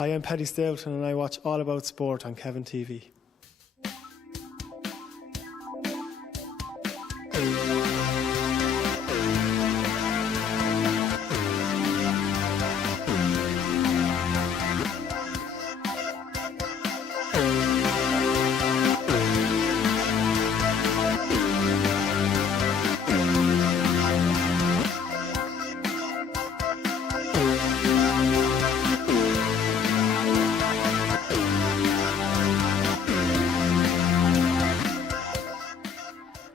I am Paddy Stapleton and I watch All About Sport on Cavan TV.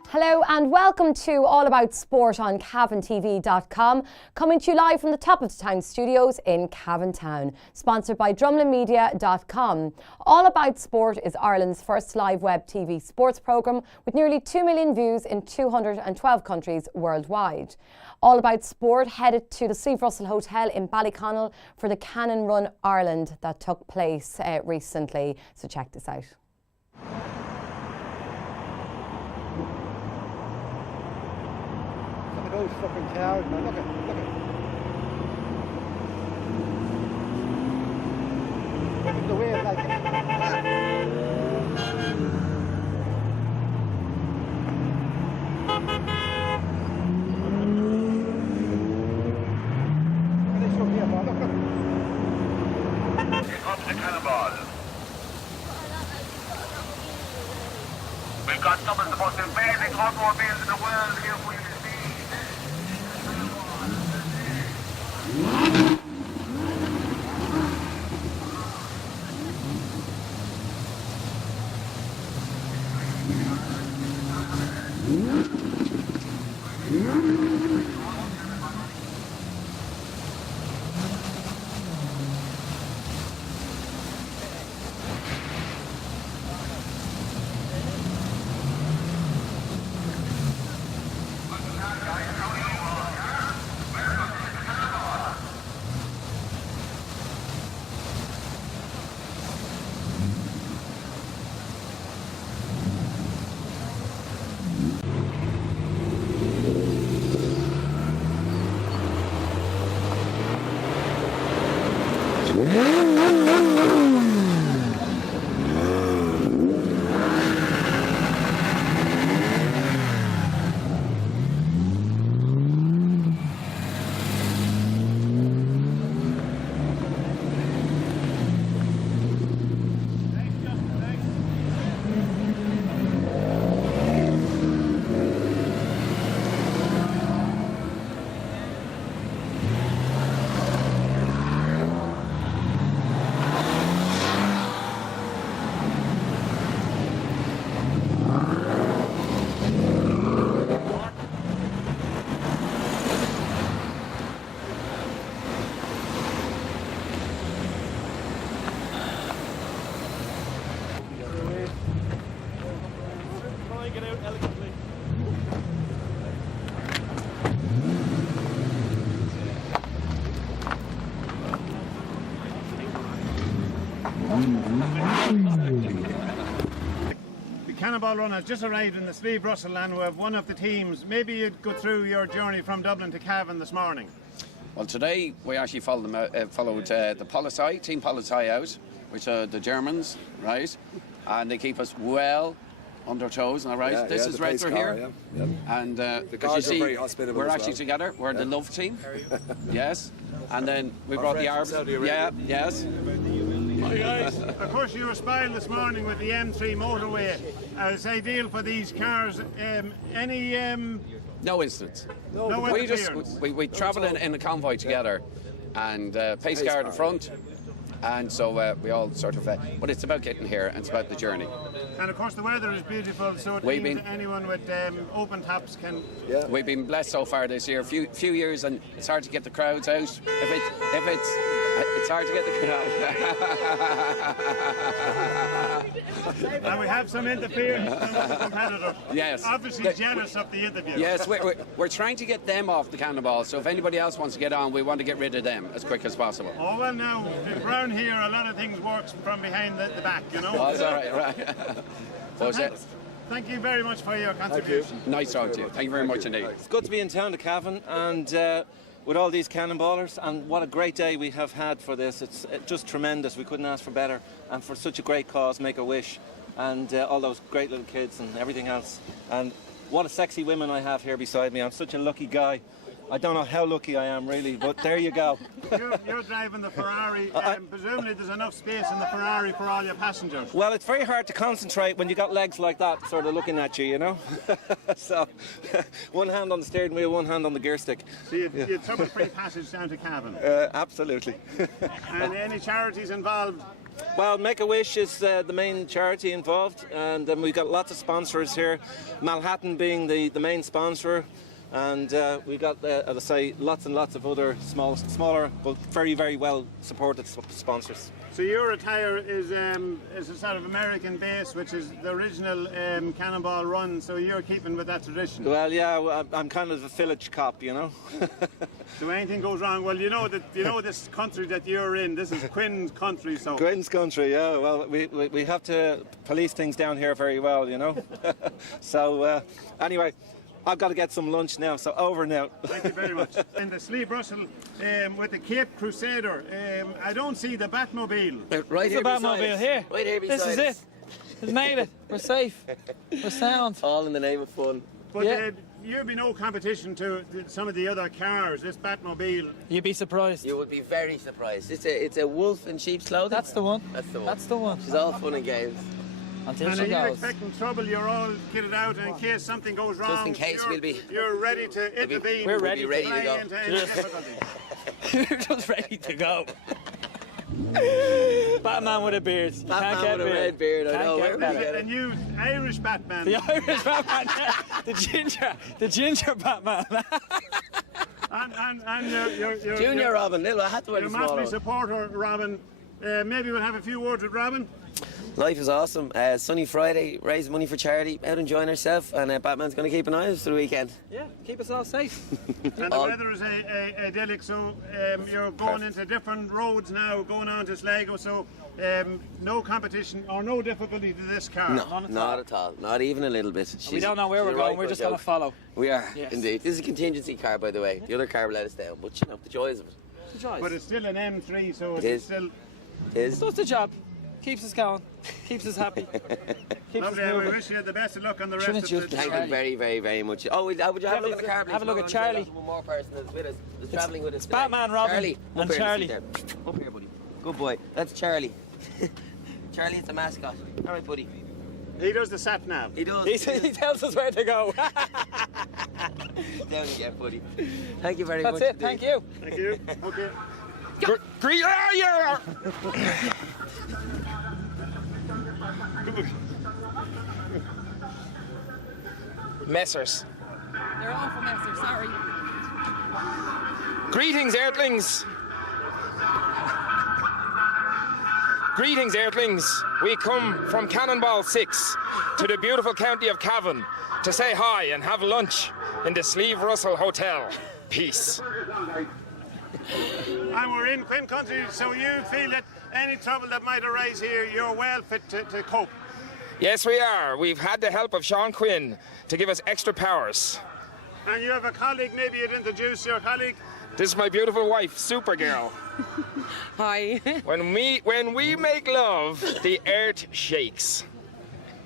Hello and welcome to All About Sport on CavanTV.com, coming to you live from the Top of the Town studios in Cavan Town, sponsored by DrumlinMedia.com. All About Sport is Ireland's first live web TV sports programme with nearly 2 million views in 212 countries worldwide. All About Sport headed to the Steve Russell Hotel in Ballyconnell for the Cannon Run Ireland that took place recently. So check this out. Those fucking cars, man. Look at. Look at the wave like Here comes the cannonball. We've got some of the most amazing automobiles in the world here for you to see. The Cannonball Run has just arrived in the Steve Russell and we have one of the teams. Maybe you'd go through your journey from Dublin to Cavan this morning. Well, today we actually followed the Polizei, Team Polizei out, which are the Germans, right? And they keep us well on their toes, all right? This is Redzer here. Yeah. And The as guys you are very see, hospitable we're as actually well. together. We're the love team. Yes. And then we brought the Arabs. Yeah, yes. Hi guys. Of course you were spying this morning with the M3 motorway as ideal for these cars. No incidents. No We just interference? we travel in a convoy together, and pace car at the front, and so we all sort of. But it's about getting here, and it's about the journey. And of course the weather is beautiful, so it We've means been- anyone with open tops can. Yeah. We've been blessed so far this year. Few years, and it's hard to get the crowds out. It's hard to get the crowd. And we have some interference from the competitor. Yes. Obviously jealous of the interview. Yes, we're trying to get them off the cannonball. So if anybody else wants to get on, we want to get rid of them as quick as possible. Oh well, now around here a lot of things works from behind the back, you know. Oh, that's all right, right. But, Thank you very much for your contribution. nice talking to you. Thank you very much indeed. It's good to be in town to Cavan, and with all these cannonballers, and what a great day we have had for this. It's just tremendous. We couldn't ask for better, and for such a great cause, Make-A-Wish, and all those great little kids and everything else. And what a sexy women I have here beside me. I'm such a lucky guy. I don't know how lucky I am, really, but there you go. You're driving the Ferrari. Presumably there's enough space in the Ferrari for all your passengers. Well, it's very hard to concentrate when you got legs like that sort of looking at you, you know? So, one hand on the steering wheel, one hand on the gear stick. So you had trouble-free passage down to Cavan. Absolutely. And any charities involved? Well, Make-A-Wish is the main charity involved, and we've got lots of sponsors here, Manhattan being the main sponsor. And we got, as I say, lots and lots of other smaller, but very, very well supported sponsors. So your attire is a sort of American base, which is the original Cannonball Run. So you're keeping with that tradition. Well, yeah, I'm kind of a village cop, you know. So anything goes wrong, well, you know this country that you're in. This is Quinn's country, so. Quinn's country, yeah. Well, we have to police things down here very well, you know. So anyway. I've got to get some lunch now, so over now. Thank you very much. In the Slieve Russell with the Cape Crusader, I don't see the Batmobile. Right here, the Batmobile here. Right here beside This is it. We've made it. We're safe. We're sound. All in the name of fun. But you'd be no competition to some of the other cars. This Batmobile. You'd be surprised. You would be very surprised. It's a wolf in sheep's clothing. That's the one. That's the one. That's the one. She's all fun and games. Until And she are you goes. expecting trouble? You're all kitted out, and in case something goes wrong, Just in case you're ready to intervene. We're ready. We'll be ready to go. Into any difficulty. We're just ready to go. Batman with a beard. You can't Batman get with a red beard, I Can't know. get Where better. we get A new Irish Batman. The Irish Batman, the ginger Batman. And your Junior Robin, little, I had to wear your the small monthly one. supporter, Robin. Maybe we'll have a few words with Robin. Life is awesome. Sunny Friday, raise money for charity, out enjoying ourselves, and Batman's going to keep an eye on us for the weekend. Yeah, keep us all safe. And the weather is idyllic, so you're going into different roads now, going on to Sligo, so no competition or no difficulty to this car. No, not at all. Not even a little bit. We don't know where we're going. We're just going to follow. We are, Yes. indeed. This is a contingency car, by the way. The other car will let us down, but you know, the joys of it. The joys. But it's still an M3, so It it's is. still... It is. Does the job. Keeps us going. Keeps us happy. Keeps us Lovely, we moving. wish you the best of luck on the rest Shouldn't of you the just Thank you very, very, very much. Oh, would you have a look at the car, please? Have a look at Charlie. One more person that's with us, that's travelling with us. Batman, today. Robin, Charlie, and up here, Charlie. sit there. Up here, buddy. Good boy. That's Charlie. Charlie is the mascot. All right, buddy. He does the sat nav. He does. He tells us where to go. Down again, buddy. Thank you very That's much. it. indeed. Thank you. Thank you. Okay. Messers. They're all from Esther, sorry. Greetings, Earthlings. Greetings, Earthlings. We come from Cannonball 6 to the beautiful county of Cavan to say hi and have lunch in the Slieve Russell Hotel. Peace. And we're in Quinn country, so you feel that any trouble that might arise here, you're well fit to cope. Yes, we are. We've had the help of Sean Quinn to give us extra powers. And you have a colleague, maybe you'd introduce your colleague. This is my beautiful wife, Supergirl. Hi. When we make love, the earth shakes.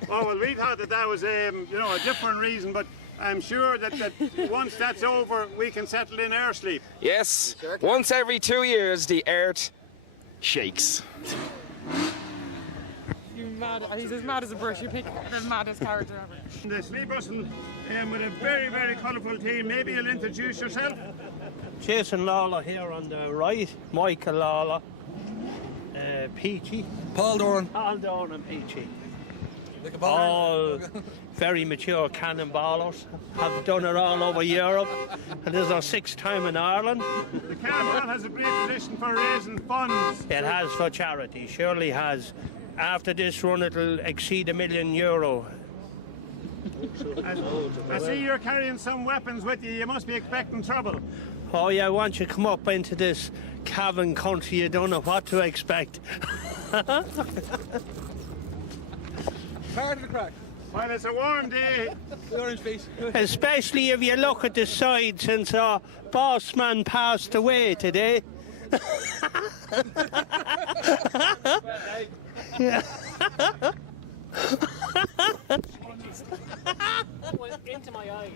Oh, well, we thought that was a different reason, but I'm sure that once that's over, we can settle in our sleep. Yes, once every 2 years, the earth shakes. You're mad. He's as mad as a brush. You pick the maddest character ever. The Slieve Russell with a very, very colourful team. Maybe you'll introduce yourself. Jason Lawler here on the right, Michael Lawler, Peachy. Paul Doran. Paul Doran and Peachy. All very mature cannonballers, have done it all over Europe, and this is our 6th time in Ireland. The Cannonball has a great tradition for raising funds. It has for charity, surely has. After this run it'll exceed €1 million. I see you're carrying some weapons with you. You must be expecting trouble. Oh yeah, once you come up into this Cavan country you don't know what to expect. Part of the crack. Well, it's a warm day. Orange face. Especially if you look at the side since our boss man passed away today. Yeah. That went into my eye.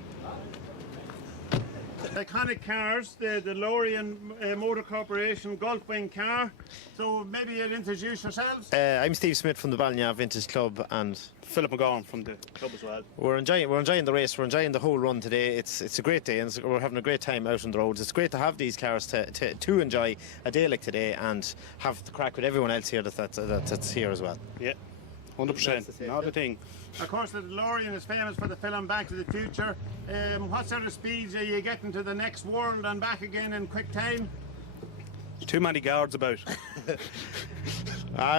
Iconic cars, the DeLorean Motor Corporation Gulfwing car. So maybe you'd introduce yourselves. I'm Steve Smith from the Ballinagh Vintage Club, and Philip McGowan from the club as well. we're enjoying the race. We're enjoying the whole run today. It's a great day, and we're having a great time out on the roads. It's great to have these cars to enjoy a day like today and have the crack with everyone else here that's here as well. Yeah, 100%. Not a thing. Of course, the DeLorean is famous for the film Back to the Future. What sort of speeds are you getting to the next world and back again in quick time? Too many guards about.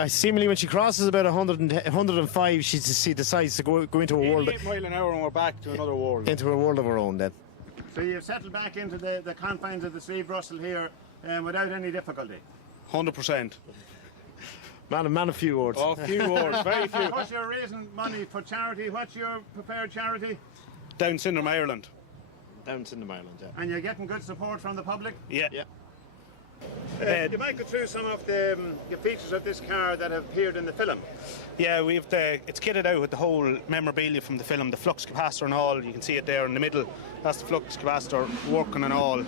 Seemingly when she crosses about 105, she decides to go into a world. 88 mile an hour and we're back to another world. Into a world of her own then. So you've settled back into the confines of the Slieve Russell here without any difficulty? 100%. Man, a few words. Oh, few words, very few. Of course, you're raising money for charity. What's your preferred charity? Down Syndrome, Ireland. Down Syndrome, Ireland, yeah. And you're getting good support from the public? Yeah. You might go through some of the features of this car that have appeared in the film. Yeah, it's kitted out with the whole memorabilia from the film, the flux capacitor and all. You can see it there in the middle. That's the flux capacitor working and all.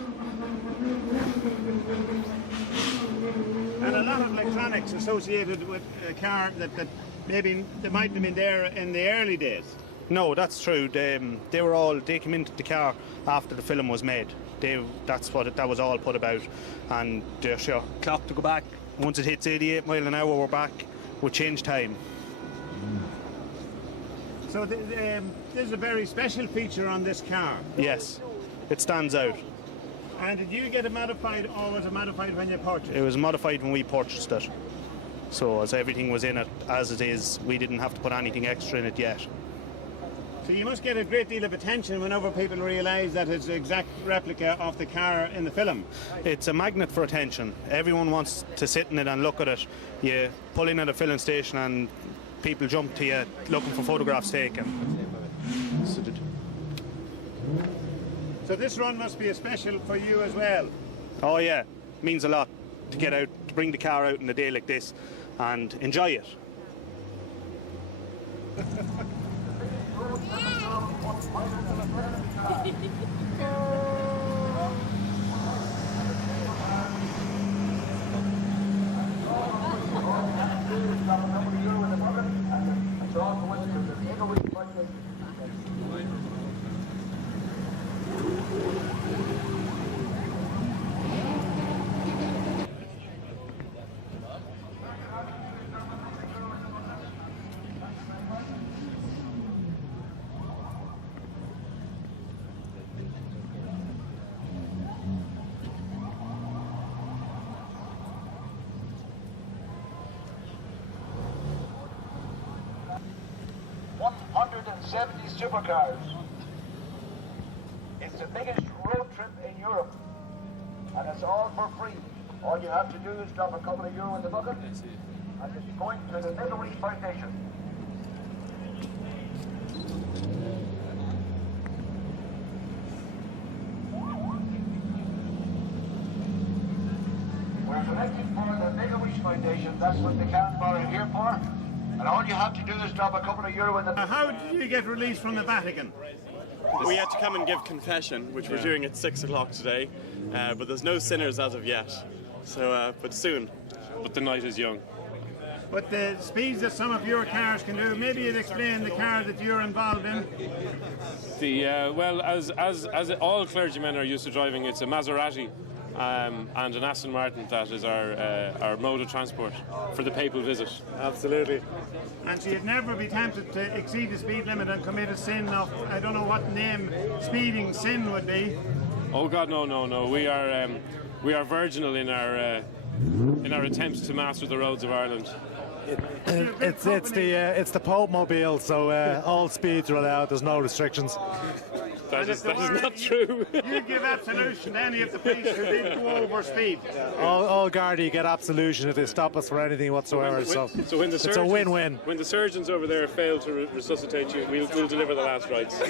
And a lot of electronics associated with a car that maybe they mightn't have been there in the early days. No, that's true. They came into the car after the film was made. That was all put about, and sure, clock to go back. Once it hits 88 mile an hour, we're back. We'll change time. So there's a very special feature on this car. Yes, it stands out. And did you get it modified, or was it modified when you purchased it? It was modified when we purchased it. So as everything was in it as it is, we didn't have to put anything extra in it yet. So you must get a great deal of attention whenever people realise that it's an exact replica of the car in the film. It's a magnet for attention. Everyone wants to sit in it and look at it. You pull in at a filling station and people jump to you looking for photographs taken. So this run must be special for you as well. Oh yeah, means a lot to get out, to bring the car out in a day like this and enjoy it. Supercars. It's the biggest road trip in Europe, and it's all for free. All you have to do is drop a couple of euro in the bucket, and it's going to the Make-A-Wish Foundation. We're collecting for the Make-A-Wish Foundation. That's what the Can Bar are here for. And all you have to do is drop a couple of euro in the... How did you get released from the Vatican? We had to come and give confession, which we're doing at 6 o'clock today, but there's no sinners as of yet, so but soon. But the night is young. But the speeds that some of your cars can do, maybe you'd explain the car that you're involved in. Well, as all clergymen are used to driving, it's a Maserati. And an Aston Martin, that is our mode of transport for the papal visit. Absolutely. And so you'd never be tempted to exceed the speed limit and commit a sin of, I don't know what name speeding sin would be. Oh God, no. We are virginal in our attempts to master the roads of Ireland. It's the Pope mobile, so all speeds are allowed. There's no restrictions. That is not true. You give absolution to any of the police who did go over speed. All Gardaí get absolution if they stop us for anything whatsoever. So when the it's a win-win. When the surgeons over there fail to resuscitate you, we'll deliver the last rites.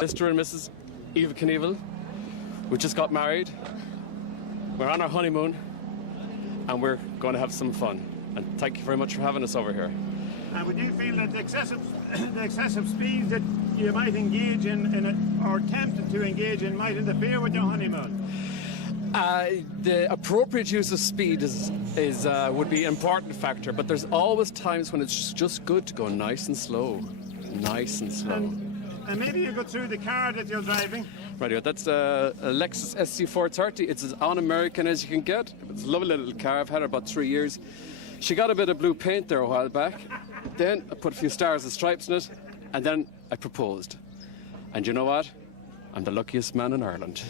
Mr. and Mrs. Eva Knievel, we just got married. We're on our honeymoon, and we're going to have some fun. And thank you very much for having us over here. And would you feel that the excessive speed that you might engage in or tempted to engage in might interfere with your honeymoon? The appropriate use of speed would be an important factor, but there's always times when it's just good to go nice and slow. Nice and slow. And maybe you go through the car that you're driving. Right, that's a Lexus SC430. It's as un-American as you can get. It's a lovely little car. I've had it about 3 years. She got a bit of blue paint there a while back. Then I put a few stars and stripes in it, and then I proposed. And you know what? I'm the luckiest man in Ireland.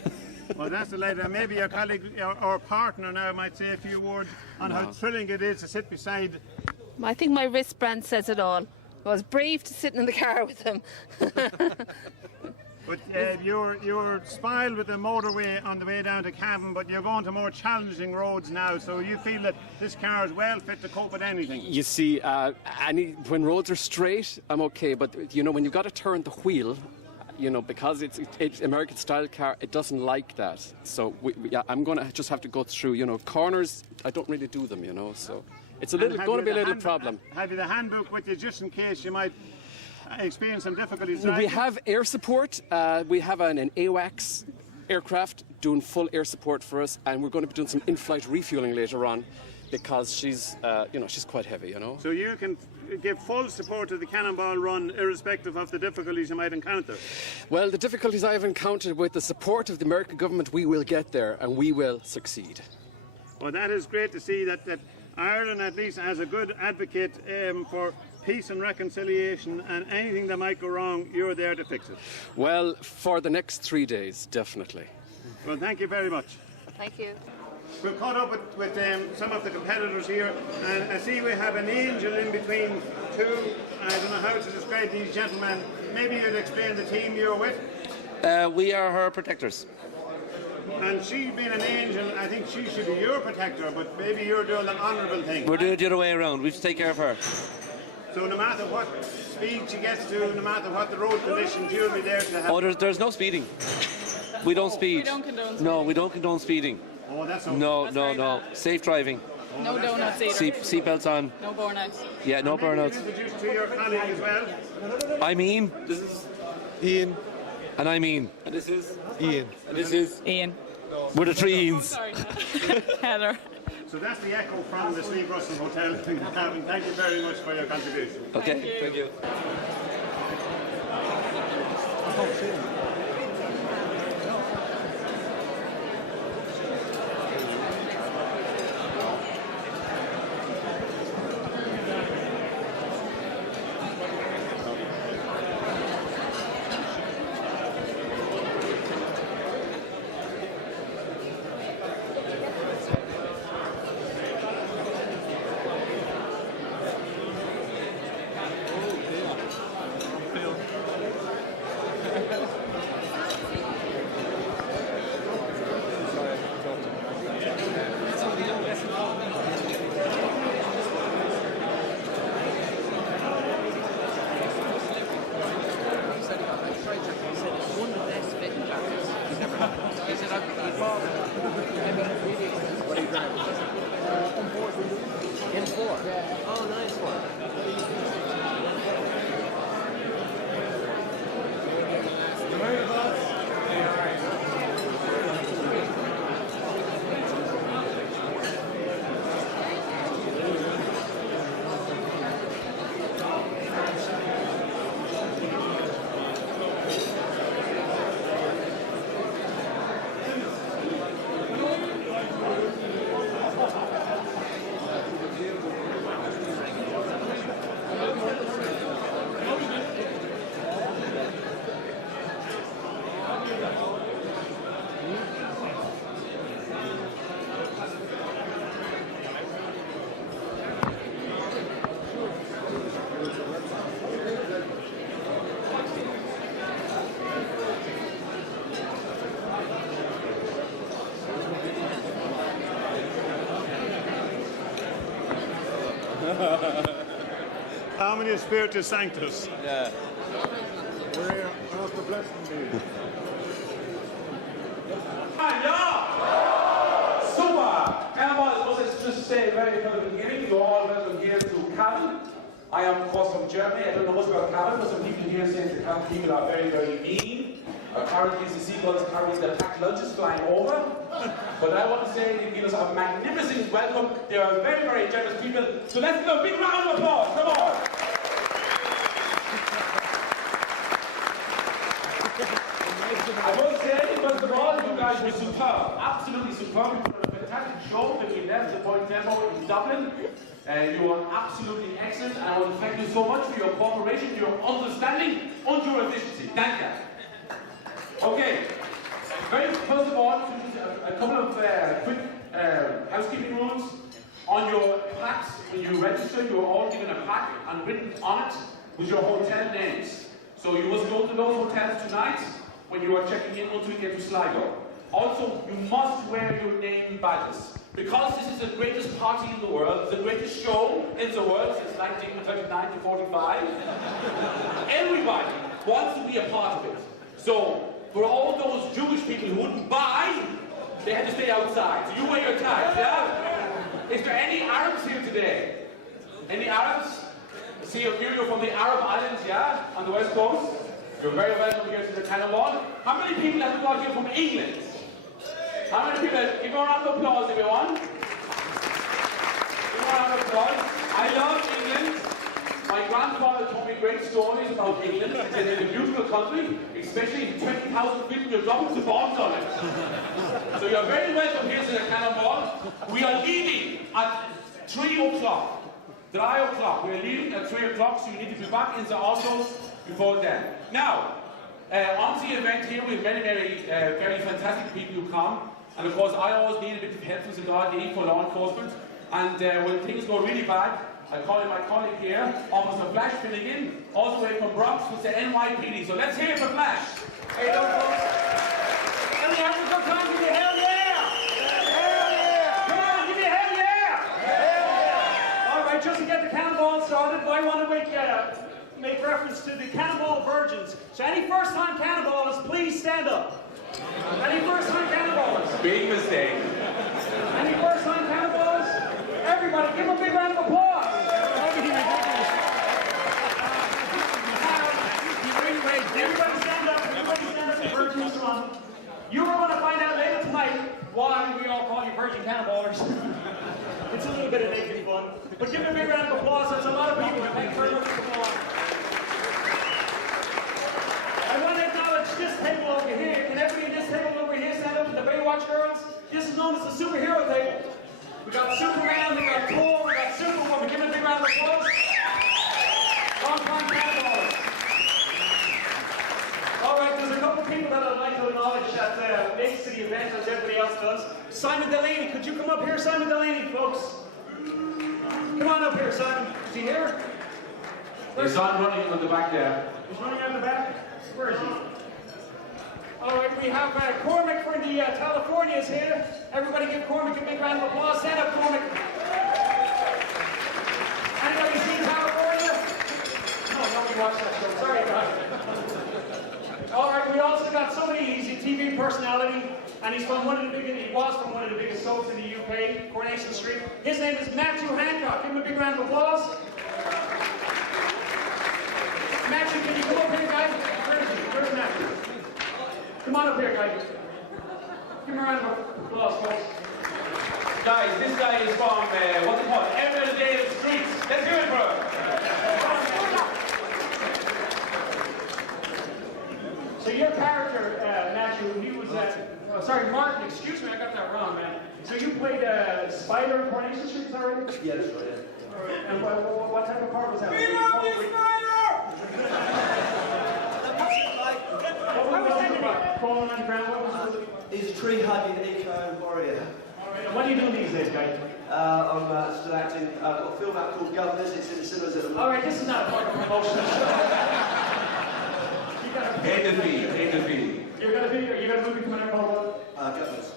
Well, that's delighted. Maybe your colleague or partner now might say a few words on how thrilling it is to sit beside. I think my wristband says it all. I was brave to sit in the car with him. But you're spoiled with the motorway on the way down to Cavan, but you're going to more challenging roads now, so you feel that this car is well fit to cope with anything. You see, when roads are straight, I'm okay, but you know, when you've got to turn the wheel, you know, because it's American style car, it doesn't like that. So I'm going to just have to go through, you know, corners. I don't really do them, you know, so it's going to be a little problem. Have you the handbook with you just in case you might experience some difficulties driving? We have air support. We have an AWACS aircraft doing full air support for us, and we're going to be doing some in-flight refueling later on because she's, you know, she's quite heavy, you know. So you can give full support to the Cannonball Run, irrespective of the difficulties you might encounter. Well, the difficulties I've encountered, with the support of the American government, we will get there and we will succeed. Well, that is great to see that Ireland at least has a good advocate for peace and reconciliation, and anything that might go wrong, you're there to fix it. Well, for the next 3 days, definitely. Well, thank you very much. Thank you. We've caught up with some of the competitors here, and I see we have an angel in between two. I don't know how to describe these gentlemen. Maybe you'd explain the team you're with. We are her protectors. And she being an angel, I think she should be your protector, but maybe you're doing the honourable thing. We're doing it the other way around. We have to take care of her. So no matter what speed she gets to, no matter what the road conditions, you'll be there to help. Oh, there's no speeding. We don't speed. We don't condone speeding. No, we don't condone speeding. Oh, that's okay. No. Safe driving. No donuts either. Seatbelts on. No burnouts. Yeah, no burnouts. Introduced to your colleague as well. I'm Ian. This is Ian. And I'm Ian. And this is Ian. And this is Ian. We're the three Ians. Sorry. Heather. So that's the echo from the Slieve Russell Hotel in Cavan. Thank you very much for your contribution. Okay, thank you. Omnia Spiritus Sanctus. Yeah. We're here after blessing you. Super! Cannonball, let's just say very from the beginning, you're all welcome here to Cavan. I am, of course, from Germany. I don't know much about Cavan, but some people here say the Cavan people are very, very mean. Currently, the seagulls carrying their packed lunches flying over. But I want to say they give us a magnificent welcome. They are very, very generous people. So let's give a big round of applause. Come on! I must say, first of all, you guys were superb. Absolutely superb. You put on a fantastic show when we left the Point Depot in Dublin. You are absolutely excellent. And I want to thank you so much for your cooperation, your understanding, and your efficiency. Thank you. Okay. First of all, a couple of quick housekeeping rules. On your packs, when you register, you're all given a pack, and written on it was your hotel names. So you must go to those hotels tonight when you are checking in until you get to Sligo. Also, you must wear your name badges. Because this is the greatest party in the world, the greatest show in the world since 1939 to 45, everybody wants to be a part of it. So, for all those Jewish people who wouldn't buy, they had to stay outside. So you wear your tags, yeah? Is there any Arabs here today? Any Arabs? See, you're from the Arab islands, yeah? On the west coast? You're very welcome here to the Cannonball. How many people have got here from England? How many people? Give a round of applause, everyone. Give a round of applause. I love England. My grandfather told me great stories about England. He said it's a beautiful country, especially 20,000 people, you're dropping the bombs on it. So you're very welcome here to the Cannonball. We are leaving at 3 o'clock. 3 o'clock. We're leaving at 3 o'clock, so you need to be back in the autos before then. Now, on the event here, we have many, very fantastic people who come. And of course, I always need a bit of help from the Gardaí for law enforcement. And when things go really bad, I call in my colleague here, Officer Flash Finnegan, all the way from Bronx with the NYPD. So let's hear it for Flash. How you doing, folks? Let me have a good time. Give me a hell yeah! Hell yeah! Come on, give me a hell yeah! Hell yeah! All right, just to get the Cannonball started, I want to make reference to the Cannonball Virgins. So any first-time Cannonballers, please stand up. Any first-time Cannonballers? Big mistake. Any first-time Cannonballers? Everybody, give them a big round of applause. Everybody stand up. Everybody stand up. The Virgins run. You are going to find out later tonight why we all call you Virgin Cannonballers. It's a little bit of naked fun. But give them a big round of applause. There's a lot of people. Thank you very much for applause. I want to acknowledge this table over here. Can everybody in this table over here stand up to the Baywatch girls? This is known as the superhero table. We got Superman, we got Thor, we got Superwoman. Give them a big round of applause. Long-time Cannonballers. All right, there's a couple of people that I'd like to acknowledge that makes to the event as everybody else does. Simon Delaney, could you come up here? Simon Delaney, folks. Come on up here, Simon. Is he here? He's on running on the back there. He's running out the back? Where is he? All right, we have Cormac from the Californias here. Everybody give Cormac a big round of applause. Stand up, Cormac. Anybody seen California? No, nobody watched that show. Sorry, guys. All right, we also got somebody, he's a TV personality, and he was from one of the biggest soaps in the UK, Coronation Street. His name is Matthew Hancock. Give him a big round of applause. Matthew, can you come up here, guys? Where's Matthew? Come on up here, guys. Give him a round of applause, folks. Guys, this guy is from, what's it called? Emmerdale Streets. Let's hear it, bro. So your character, Matthew, he was, sorry, Martin, excuse me, I got that wrong, man. So you played Spider in Coronation Street, is that right? Yeah, that's right, yeah. And what type of part was that? We love you, Spider! What was that about? Crawling on the ground, what was it? He's a tree-hugging eco-warrior. All right, and what are you doing these days, guys? I'm still acting, I've got a film out called Governors, it's in the cinemas at the moment. All right, this is not a part of promotion. A to B. You're gonna be, you got a movie coming out called what? Governors.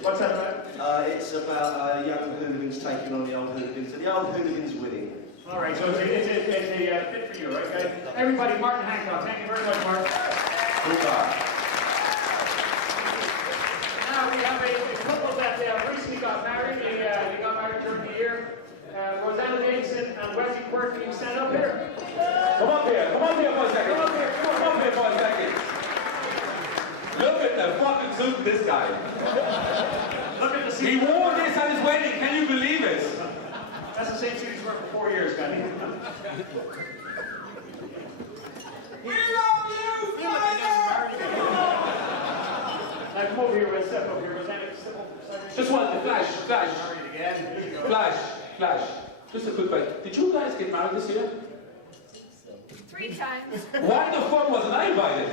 What's that about? It's about young hooligans taking on the old hooligans, and the old hooligans winning. All right, so it's a fit for you, right, guys? Everybody, Martin Hancock. Thank you very much, Mark. Now we have a couple that recently got married. They got married during the year. Rosanna Davidson and Wesley Quirk, can you stand up here? Come up here for a second. Come up here for a second. Look at the fucking suit of this guy. Look at the suit. He wore this at his wedding, can you believe it? That's the same suit he's worked for 4 years, Danny. We love you, Father! Now come over here, step over here. Rosanna, step over. Just wanted to flash. Just a quick question. Did you guys get married this year? 3 times. Why the fuck wasn't I invited?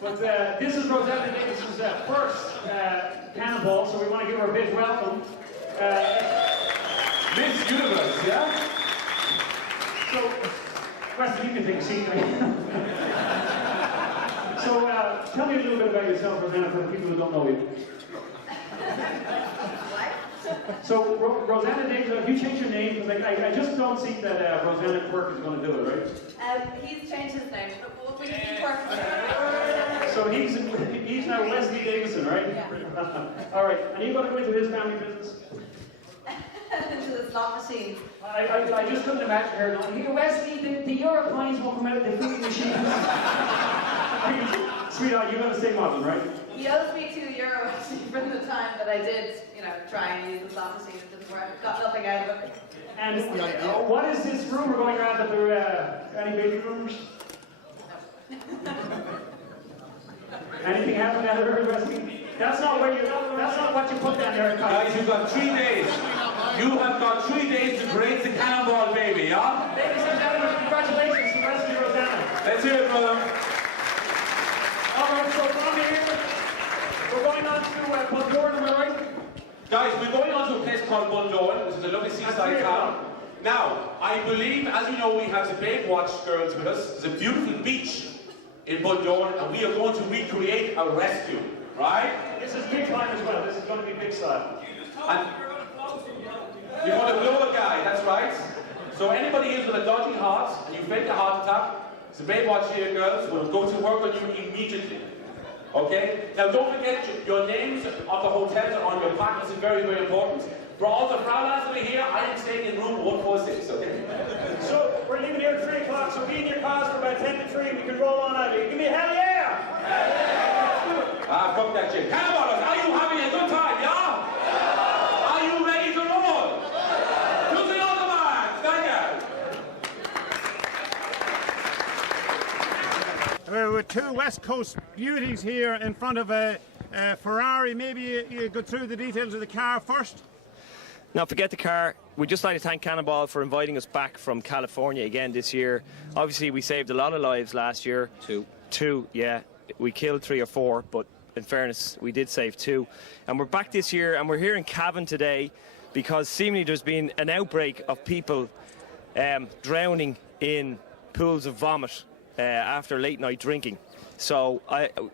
But this is Rosanna Davidson's first Cannonball, so we want to give her a big welcome. Miss Universe, yeah? So, Wesley, you can take a seat. So, tell me a little bit about yourself, Rosanna, for the people who don't know you. So, Rosanna Davidson, have you changed your name? Because I just don't see that Rosanna Quirk is going to do it, right? He's changed his name. We need to work with him. So he's now Wesley Davidson, right? Yeah. All right, and you going to go into his family business? Into the slot machine. I just couldn't imagine her going, here, Wesley, the Euro coins won't come out of the food machine. Sweetheart, you're going to stay modern, right? He owes me €2 actually from the time that I did, try and use the slot machine. It didn't work. Got nothing out of it. And what is this rumor going around that there are any baby rumors? Anything happened out of her, Wesley? That's not what you put down there. Guys, you've got 3 days. You have got 3 days to create the Cannonball baby, yeah? Ladies and gentlemen, congratulations to Wesley and Rosanna. Let's hear it, brother. All right, so from here, we're going on to Bundoran, am I right? Guys, we're going on to a place called Bundoran, which is a lovely seaside town. Now, I believe, as you know, we have the Baywatch girls with us. There's a beautiful beach in Bundoran, and we are going to recreate a rescue, right? This is big time as well. This is going to be big style. And you're going to blow a guy, that's right. So anybody who's with a dodgy heart, and you fake a heart attack, it's a Baywatch here, girls. We'll go to work on you immediately. Okay? Now don't forget, your names of the hotels are on your pack. This is very, very important. For all the Frauleins that are here, I am staying in room 146, okay? So, we're leaving here at 3 o'clock, so be in your cars for about 10 to 3. We can roll on out of here. Give me a hell yeah! Hell yeah! Fuck that shit. Cannonballers, are you having a good time, yeah? Are you ready to roll? To the other man, thank you. With 2 West Coast beauties here in front of a Ferrari. Maybe you go through the details of the car first. Now, forget the car. We'd just like to thank Cannonball for inviting us back from California again this year. Obviously, we saved a lot of lives last year. 2, yeah. We killed 3 or 4, but in fairness, we did save 2. And we're back this year, and we're here in Cavan today because seemingly there's been an outbreak of people drowning in pools of vomit after late night drinking. So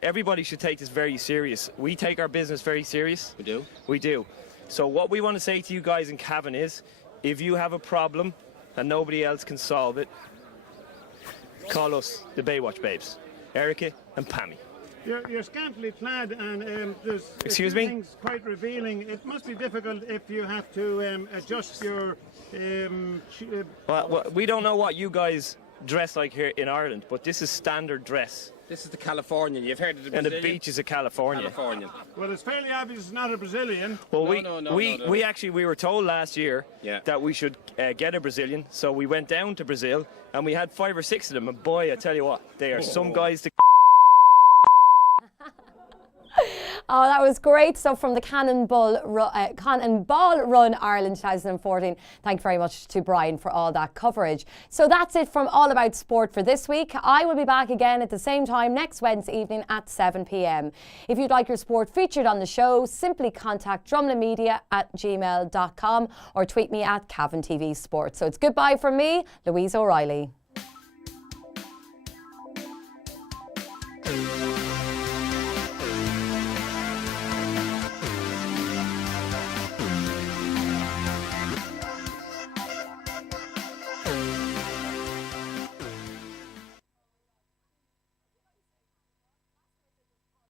everybody should take this very serious. We take our business very serious. We do? We do. So what we want to say to you guys in Cavan is, if you have a problem and nobody else can solve it, call us, the Baywatch Babes, Erica and Pammy. You're scantily clad and there's Excuse me? things quite revealing. It must be difficult if you have to adjust your... Well, we don't know what you guys dress like here in Ireland, but this is standard dress. This is the Californian. You've heard of the Brazilian? And the beaches of California. Well, it's fairly obvious it's not a Brazilian. Well, we actually were told last year that we should get a Brazilian, so we went down to Brazil and we had 5 or 6 of them, and boy, I tell you what, they are some guys to... Oh, that was great stuff from the Cannonball Run Ireland 2014. Thank you very much to Brian for all that coverage. So that's it from All About Sport for this week. I will be back again at the same time next Wednesday evening at 7 p.m. If you'd like your sport featured on the show, simply contact drumlinmedia@gmail.com or tweet me at Cavan TV Sports. So it's goodbye from me, Louise O'Reilly.